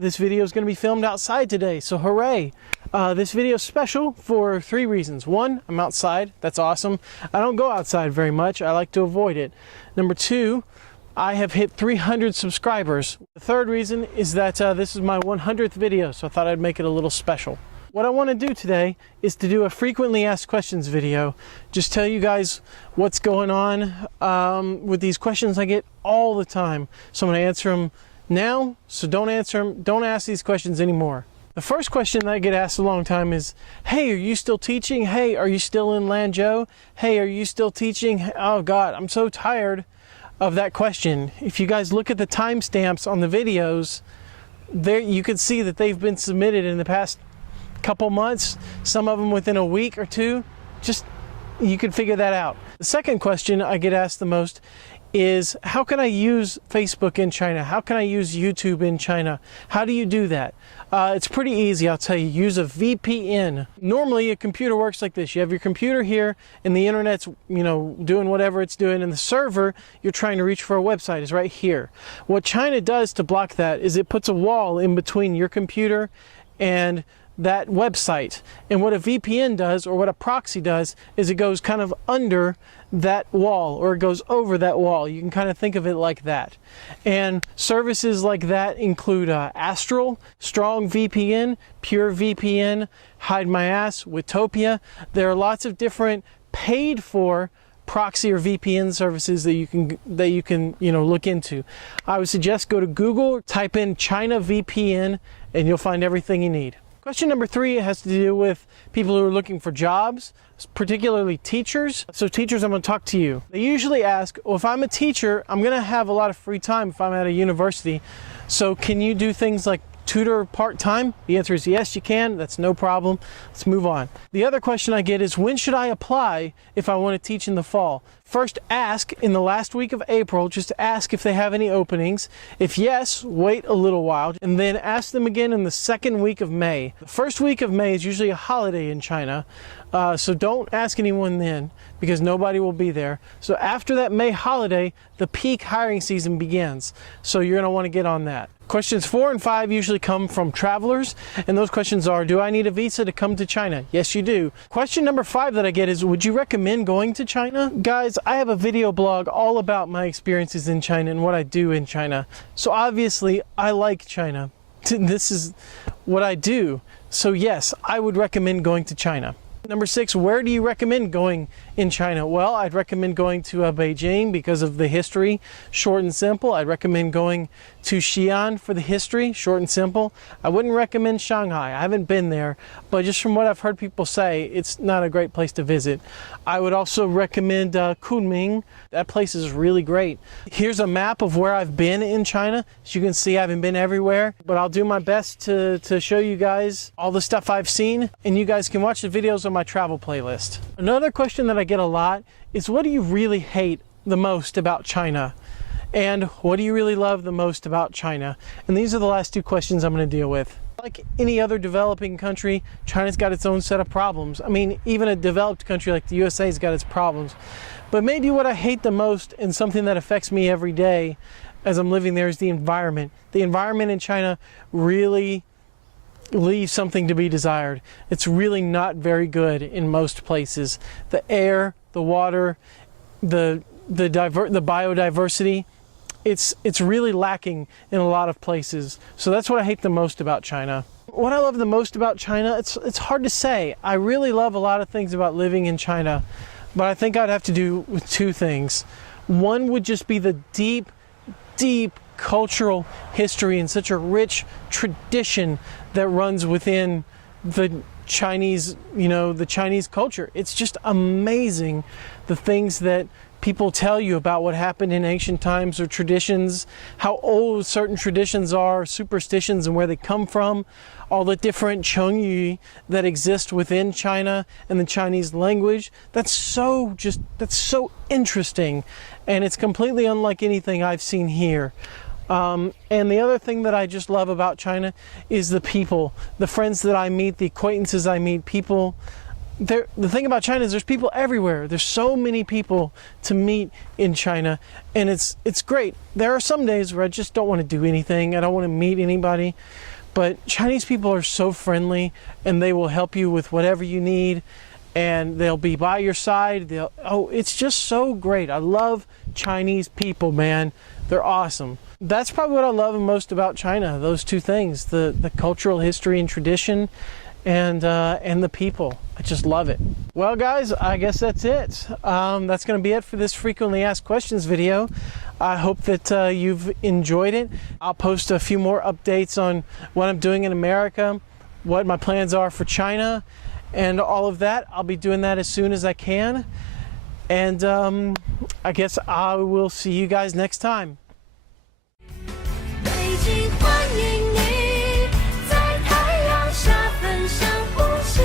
This video is going to be filmed outside today, so hooray! This video is special for 3 reasons. 1, I'm outside. That's awesome. I don't go outside very much. I like to avoid it. Number 2, I have hit 300 subscribers. The 3rd reason is that this is my 100th video, so I thought I'd make it a little special. What I want to do today is to do a frequently asked questions video. Just tell you guys what's going on with these questions I get all the time. So I'm going to answer them now, so don't ask these questions anymore. The first question that I get asked a long time is, hey, are you still teaching? Hey, are you still in Lanzhou? Hey, are you still teaching? Oh God, I'm so tired of that question. If you guys look at the timestamps on the videos, there you can see that they've been submitted in the past couple months, some of them within a week or 2. Just, you can figure that out. The second question I get asked the most is, how can I use Facebook in China? How can I use YouTube in China? How do you do that? It's pretty easy, I'll tell you. Use a VPN. Normally a computer works like this. You have your computer here and the internet's, doing whatever it's doing, and the server you're trying to reach for a website is right here. What China does to block that is it puts a wall in between your computer and that website. And what a VPN does, or what a proxy does, is it goes kind of under that wall, or it goes over that wall. You can kind of think of it like that. And services like that include Astral, Strong VPN, Pure VPN, Hide My Ass, Witopia. There are lots of different paid for proxy or VPN services that you can look into. I would suggest go to Google, type in China VPN, and you'll find everything you need. Question number 3 has to do with people who are looking for jobs, particularly teachers. So teachers, I'm going to talk to you. They usually ask, well, if I'm a teacher, I'm going to have a lot of free time if I'm at a university. So can you do things like tutor part-time? The answer is yes, you can. That's no problem. Let's move on. The other question I get is, when should I apply if I want to teach in the fall? First, ask in the last week of April. Just ask if they have any openings. If yes, wait a little while, and then ask them again in the 2nd week of May. The 1st week of May is usually a holiday in China, so don't ask anyone then, because nobody will be there. So after that May holiday, the peak hiring season begins. So you're going to want to get on that. Questions 4 and 5 usually come from travelers, and those questions are, do I need a visa to come to China? Yes, you do. Question number 5 that I get is, would you recommend going to China? Guys, I have a video blog all about my experiences in China and what I do in China. So obviously, I like China. This is what I do. So yes, I would recommend going to China. Number 6, where do you recommend going in China? Well, I'd recommend going to Beijing because of the history, short and simple. I'd recommend going to Xi'an for the history, short and simple. I wouldn't recommend Shanghai. I haven't been there, but just from what I've heard people say, it's not a great place to visit. I would also recommend Kunming. That place is really great. Here's a map of where I've been in China. As you can see, I haven't been everywhere, but I'll do my best to show you guys all the stuff I've seen, and you guys can watch the videos on my travel playlist. Another question that I get a lot is, what do you really hate the most about China? And what do you really love the most about China? And these are the last 2 questions I'm going to deal with. Like any other developing country, China's got its own set of problems. I mean, even a developed country like the USA's got its problems. But maybe what I hate the most, and something that affects me every day as I'm living there, is the environment. The environment in China really leaves something to be desired. It's really not very good in most places. The air, the water, the biodiversity, it's really lacking in a lot of places. So that's what I hate the most about China. What I love the most about China, it's hard to say. I really love a lot of things about living in China, but I think I'd have to do with 2 things. One would just be the deep cultural history and such a rich tradition that runs within the Chinese, the Chinese culture. It's just amazing, the things that people tell you about what happened in ancient times, or traditions, how old certain traditions are, superstitions, and where they come from, all the different chongyu that exist within China and the Chinese language. That's so interesting, and it's completely unlike anything I've seen here. And the other thing that I just love about China is the people, the friends that I meet, the acquaintances I meet. People the thing about China is there's people everywhere. There's so many people to meet in China, and it's great. There are some days where I just don't want to do anything. I don't want to meet anybody, but Chinese people are so friendly, and they will help you with whatever you need, and they'll be by your side. It's just so great. I love Chinese people, man. They're awesome. That's probably what I love most about China. Those two things: the cultural history and tradition, and the people. I just love it. Well, guys, I guess that's it. That's going to be it for this frequently asked questions video. I hope that you've enjoyed it. I'll post a few more updates on what I'm doing in America, what my plans are for China, and all of that. I'll be doing that as soon as I can. And I guess I will see you guys next time. 北京欢迎你，在太阳下分享呼吸，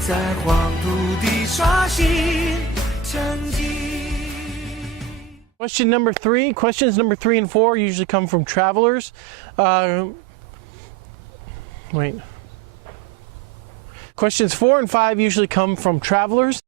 在黄土地刷新成绩。 Questions number 3 and 4 usually come from travelers. Questions 4 and 5 usually come from travelers.